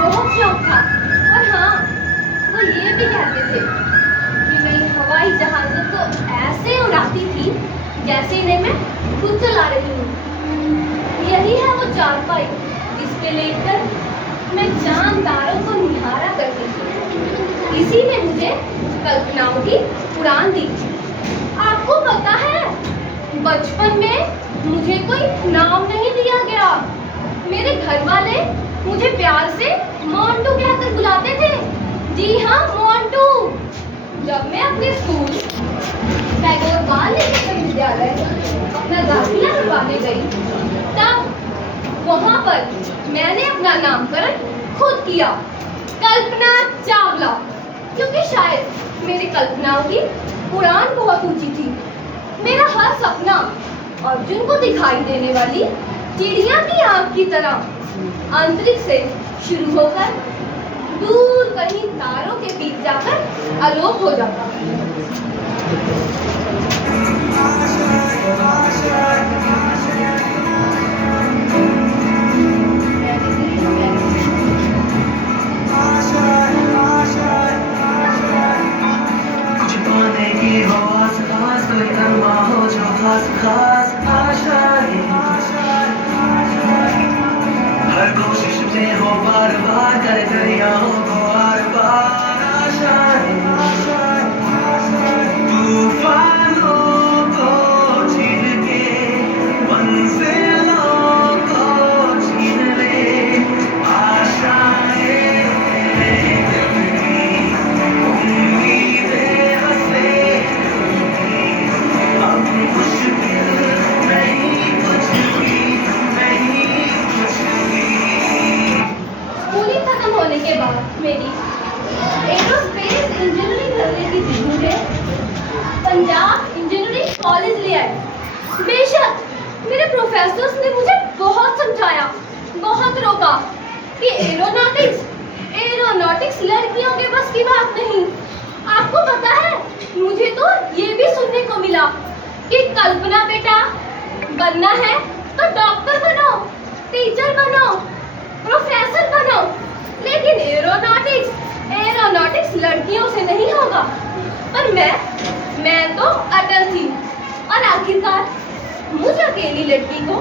बहुत शौक था। और हाँ, वो ये भी कहते थे कि मैं हवाई जहाज़ों को ऐसे उड़ाती थी जैसे इन्हें मैं खुद चला रही हूँ। यही है वो चारपाई जिस पे लेकर मैं चांद तारों को निहारा करती थी। इसी ने मुझे कल्पनाओं की उड़ान दी। आपको पता है, बचपन में मुझे कोई नाम नहीं दिया गया। मेरे घर वाले मुझे प्यार से मोंटू कहकर बुलाते थे। जी हाँ, मोंटू। जब मैं अपने स्कूल टैगोर बाल विद्यालय अपना दाखिला करवाने गई, तब वहां पर मैंने अपना नामकरण खुद किया, कल्पना चावला, क्योंकि शायद मेरी कल्पनाओं की उड़ान बहुत ऊंची थी। मेरा हर सपना अर्जुन को दिखाई देने वाली चिड़िया की आंख की तरह अंतरिक्ष से शुरू होकर दूर कहीं तारों के बीच जाकर आलोक हो जाता। कुछ पाने की हो आसपास, कोई अरमा हो जो खास खास आशाएं, हर कोशिश में हो बार बार करे दरियाओं को आर पार आशाएं, तूफानों को चीर के मंजिलों को छीन ले आशाएं, उम्मीदें हंसे अब मुश्किल नहीं कुछ भी, नहीं कुछ भी। स्कूलिंग खत्म होने के बाद मेरी एरोस्पेस इंजीनियरिंग करने की जिद मुझे पंजाब इंजीनियरिंग कॉलेज ले आए। बेशक मेरे प्रोफेसर्स ने मुझे बहुत समझाया, बहुत रोका कि एरोनॉटिक्स लड़कियों के बस की बात नहीं। आपको पता है, मुझे तो ये भी सुनने को मिला कि कल्पना बेटा, बनना है तो डॉक्टर बनो, टीचर बनो, प्रोफेसर बनो, लेकिन एरोनॉटिक्स लड़कियों से नहीं होगा। पर मैं तो अटल थी और आखिरकार मुझ अकेली लड़की को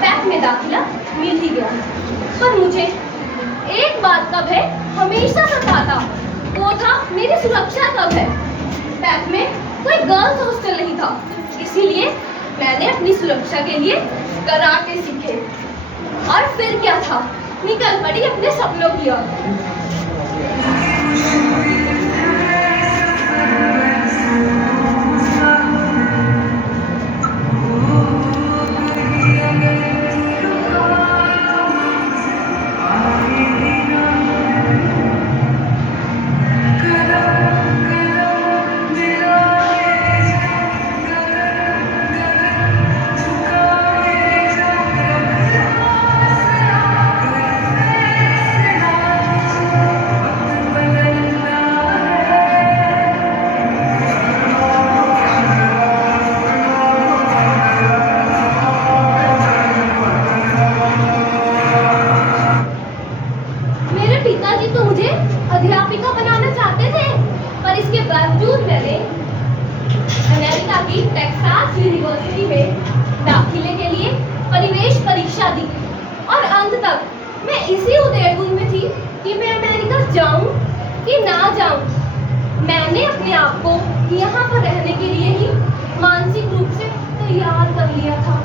पैक में दाखिला मिल ही गया। पर मुझे एक बात का भय हमेशा सताता, वो था मेरी सुरक्षा का भय। पैक में कोई गर्ल्स हॉस्टल नहीं था, इसीलिए मैंने अपनी सुरक्षा के लिए कराटे सीखे। और फिर क्या था, निकल पड़ी अपने सपनों की ओर। अध्यापिका बनाना चाहते थे, पर इसके बावजूद मैंने अमेरिका की टेक्सास यूनिवर्सिटी में दाखिले के लिए परिवेश परीक्षा दी। और अंत तक मैं इसी उधेड़-बुन में थी कि मैं अमेरिका जाऊं कि ना जाऊं। मैंने अपने आप को यहाँ पर रहने के लिए ही मानसिक रूप से तैयार कर लिया था।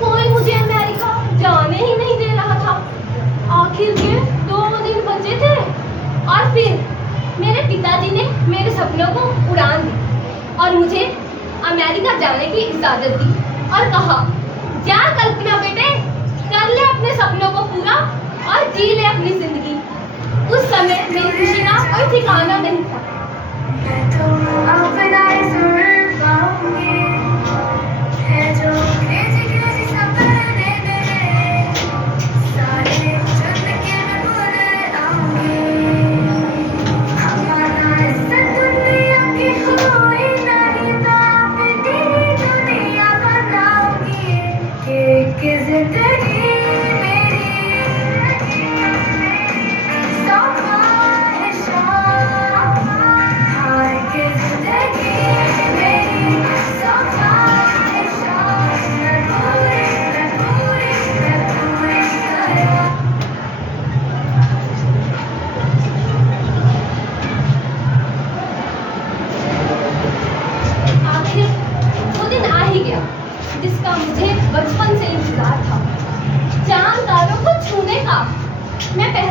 कोई मुझे अमेरिका जाने ही नहीं दे रहा था। आखिर के 2 दिन बचे थे और फिर मेरे पिताजी ने मेरे सपनों को उड़ान दी और मुझे अमेरिका जाने की इजाजत दी और कहा, जा कल्पना बेटे, कर ले अपने सपनों को पूरा और जी ले अपनी जिंदगी। उस समय मेरी खुशी का कोई ठिकाना नहीं था।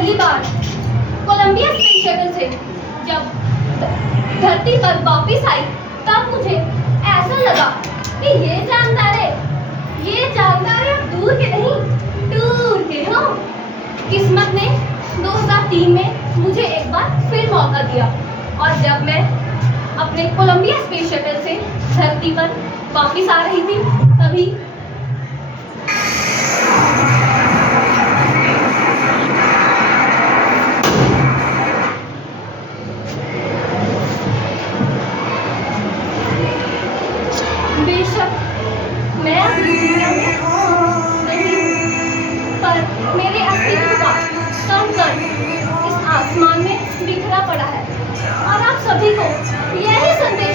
पहली बार कोलंबिया स्पेस शटल से जब धरती पर वापस आई तब मुझे ऐसा लगा कि ये जानदारे अब दूर के नहीं दूर के हो। किस्मत ने 2003 में मुझे एक बार फिर मौका दिया और जब मैं अपने कोलंबिया स्पेस शटल से धरती पर वापस आ रही थी तभी बेशक मैं अपनी दुनिया में नहीं, पर मेरे अस्तित्व का कण कण इस आसमान में बिखरा पड़ा है और आप सभी को यही संदेश